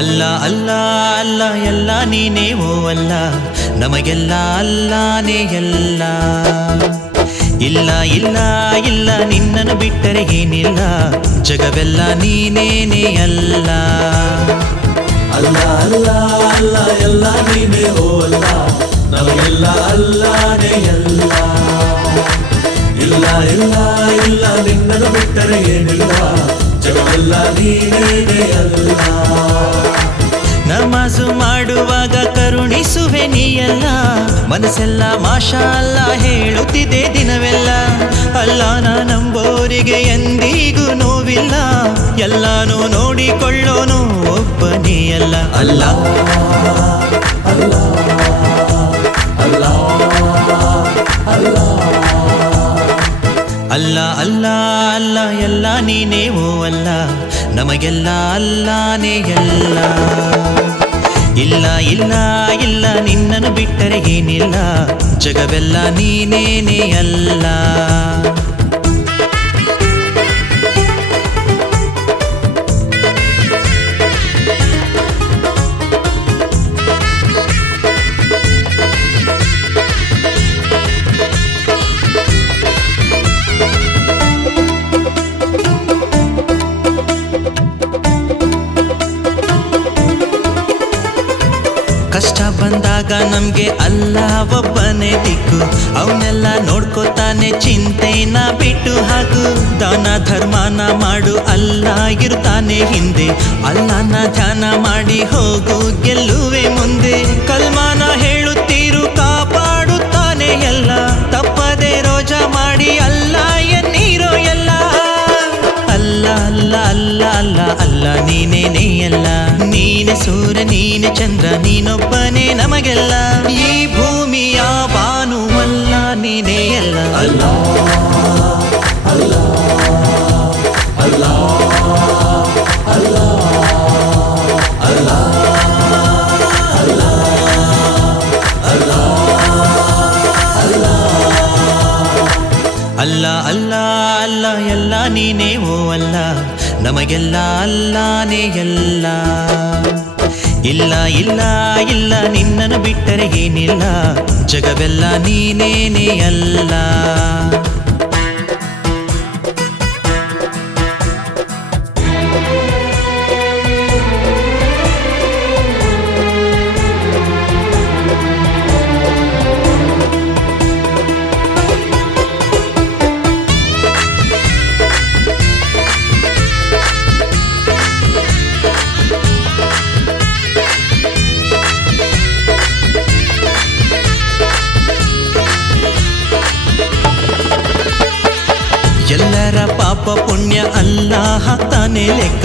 ಅಲ್ಲ ಅಲ್ಲ ಅಲ್ಲ ಎಲ್ಲ ನೀನೇ ಓ ಅಲ್ಲ, ನಮಗೆಲ್ಲ ಅಲ್ಲಾನೇ ಎಲ್ಲ. ಇಲ್ಲ ಇಲ್ಲ ಇಲ್ಲ ನಿನ್ನನ್ನು ಬಿಟ್ಟರೆ ಏನಿಲ್ಲ, ಜಗವೆಲ್ಲ ನೀನೇನೇ ಅಲ್ಲ. ಅಲ್ಲ ಅಲ್ಲ ಅಲ್ಲ ಎಲ್ಲ ನೀನೇ ಓ ಅಲ್ಲ, ನಮಗೆಲ್ಲ ಅಲ್ಲಾನೇ ಎಲ್ಲ. ಇಲ್ಲ ಇಲ್ಲ ಇಲ್ಲ ನಿನ್ನನ್ನು ಬಿಟ್ಟರೆ ಏನಿಲ್ಲ, ಜಗವೆಲ್ಲ ನೀನೇನೇ ಅಲ್ಲ. ನಮಾಜು ಮಾಡುವಾಗ ಕರುಣಿಸುವೆ ನೀಯಲ್ಲ, ಮನಸ್ಸೆಲ್ಲ ಮಾಷಾ ಅಲ್ಲ ಹೇಳುತ್ತಿದೆ ದಿನವೆಲ್ಲ. ಅಲ್ಲಾನ ನಂಬೋರಿಗೆ ಎಂದಿಗೂ ನೋವಿಲ್ಲ, ಎಲ್ಲಾನು ನೋಡಿಕೊಳ್ಳೋನು ಒಬ್ಬನೇ ಅಲ್ಲ. ಅಲ್ಲ ಅಲ್ಲ ಅಲ್ಲ ಅಲ್ಲ ಅಲ್ಲ ಅಲ್ಲ ಅಲ್ಲ ಎಲ್ಲ ನೀನೇ ಓ ಅಲ್ಲ, ನಮಗೆಲ್ಲ ಅಲ್ಲಾನೇ ಎಲ್ಲ. ಇಲ್ಲ ಇಲ್ಲ ಇಲ್ಲ ನಿನ್ನನ್ನು ಬಿಟ್ಟರೆ ಏನಿಲ್ಲ, ಜಗವೆಲ್ಲ ನೀನೇನೇ ಅಲ್ಲ. ಕಷ್ಟ ಬಂದಾಗ ನಮ್ಗೆ ಅಲ್ಲ ಒಬ್ಬನೇ ದಿಕ್ಕು, ಅವನ್ನೆಲ್ಲ ನೋಡ್ಕೋತಾನೆ ಚಿಂತೆನ ಬಿಟ್ಟು ಹಾಕು. ದಾನ ಧರ್ಮನ ಮಾಡು ಅಲ್ಲ ಇರ್ತಾನೆ ಹಿಂದೆ, ಅಲ್ಲನ ಧ್ಯಾನ ಮಾಡಿ ಹೋಗು ಗೆಲ್ಲುವೆ ಮುಂದೆ. ಕಲ್ಮಾನ ಹೇಳುತ್ತೀರು ಕಾಪಾಡುತ್ತಾನೆ ಎಲ್ಲ, ತಪ್ಪದೆ ರೋಜಾ ಮಾಡಿ ಅಲ್ಲ ಎನ್ನೀರೋ ಎಲ್ಲ. ಅಲ್ಲ ಅಲ್ಲ ಅಲ್ಲ ಅಲ್ಲ ಅಲ್ಲ ನೀನೇನೇ ಅಲ್ಲ, ನೀನೆ ಸೂರ್ಯ ನೀನೆ ಚಂದ್ರ ನೀನೊಬ್ಬನೇ ನಮಗೆಲ್ಲ. ಈ ಭೂಮಿಯ ಬಾನುವಲ್ಲ ನೀನೇ ಎಲ್ಲ. ಅಲ್ಲ ಅಲ್ಲ ಅಲ್ಲ ಅಲ್ಲ ಅಲ್ಲ ಅಲ್ಲ ಅಲ್ಲ ಅಲ್ಲ ಅಲ್ಲ ಅಲ್ಲ ಎಲ್ಲ ನೀನೇ ಓ ಅಲ್ಲ, ನಮಗೆಲ್ಲ ಅಲ್ಲಾನೇ ಎಲ್ಲ. ಇಲ್ಲ ಇಲ್ಲ ಇಲ್ಲ ನಿನ್ನನ್ನು ಬಿಟ್ಟರೆ ಏನಿಲ್ಲ, ಜಗವೆಲ್ಲ ನೀನೇನೇ ಅಲ್ಲ. ಎಲ್ಲರ ಪಾಪ ಪುಣ್ಯ ಅಲ್ಲ ಹಾಕ್ತಾನೆ ಲೆಕ್ಕ,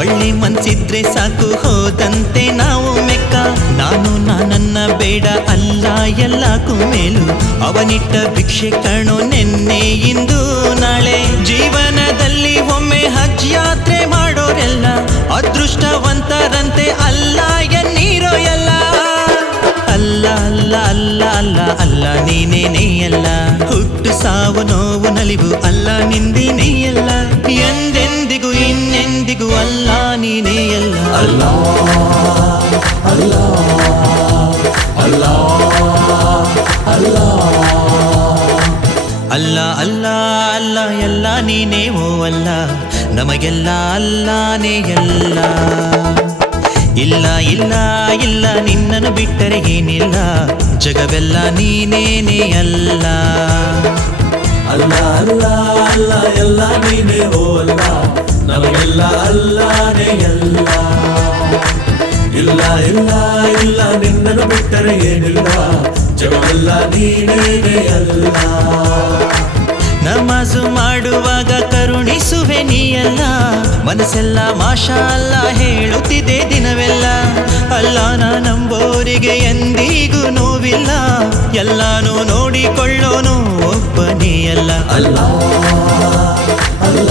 ಒಳ್ಳೆ ಮನ್ಸಿದ್ರೆ ಸಾಕು ಹೋದಂತೆ ನಾವು ಮೆಕ್ಕ. ನಾನು ನಾನನ್ನ ಬೇಡ ಅಲ್ಲ ಎಲ್ಲಕ್ಕೂ ಮೇಲು, ಅವನಿಟ್ಟ ಭಿಕ್ಷೆ ಕಣೋ ನೆನ್ನೆ ಇಂದು ನಾಳೆ. ಜೀವನದಲ್ಲಿ ಒಮ್ಮೆ ಹಜ್ ಯಾತ್ರೆ ಮಾಡೋರೆಲ್ಲ ಅದೃಷ್ಟವಂತರಂತೆ ಅಲ್ಲ ಎನ್ನೀರೋ ಎಲ್ಲ. ಅಲ್ಲ ಅಲ್ಲ ಅಲ್ಲ ಅಲ್ಲ ಅಲ್ಲ ನೀನೇನೇ ಅಲ್ಲ, ಹುಟ್ಟು ಸಾವು ನೋವು ನಲಿವು ಅಲ್ಲ ನಿಂದೇನೇ ಅಲ್ಲ. ಎಂದೆಂದಿಗೂ ಇನ್ನೆಂದಿಗೂ ಅಲ್ಲ ನೀನೇ ಅಲ್ಲ. ಅಲ್ಲ ಅಲ್ಲ ಅಲ್ಲ ಅಲ್ಲ ಅಲ್ಲ ಅಲ್ಲ ಅಲ್ಲ ಎಲ್ಲ ನೀನೇ ಓ ಅಲ್ಲ, ನಮಗೆಲ್ಲ ಅಲ್ಲಾನೇ ಎಲ್ಲ. ಇಲ್ಲ ಇಲ್ಲ ಇಲ್ಲ ನಿನ್ನನ್ನು ಬಿಟ್ಟರೆ ಏನಿಲ್ಲ, ಜಗವೆಲ್ಲ ನೀನೇನೇ ಅಲ್ಲ. ಅಲ್ಲ ಅಲ್ಲ ಅಲ್ಲ ಎಲ್ಲ ನೀನೇ ಓ ಅಲ್ಲ, ನಮಗೆಲ್ಲ ಅಲ್ಲಾನೇ ಎಲ್ಲ. ಇಲ್ಲ ಇಲ್ಲ ಇಲ್ಲ ನಿನ್ನನ್ನು ಬಿಟ್ಟರೆ ಏನಿಲ್ಲ, ಜಗವೆಲ್ಲ ನೀನೇನೇ ಅಲ್ಲ. ನಮಾಜು ಮಾಡುವಾಗ ಕರುಣಿಸುವೆ ನೀಯಲ್ಲ, ಮನಸ್ಸೆಲ್ಲ ಮಾಷಾ ಅಲ್ಲ ಹೇಳುತ್ತಿದೆ ದಿನವೆಲ್ಲ. ಅಲ್ಲಾನ ನಂಬೋರಿಗೆ ಎಂದಿಗೂ ನೋವಿಲ್ಲ, ಎಲ್ಲಾನು ನೋಡಿಕೊಳ್ಳೋನು ಒಬ್ಬನೇ ಅಲ್ಲ. ಅಲ್ಲ ಅಲ್ಲ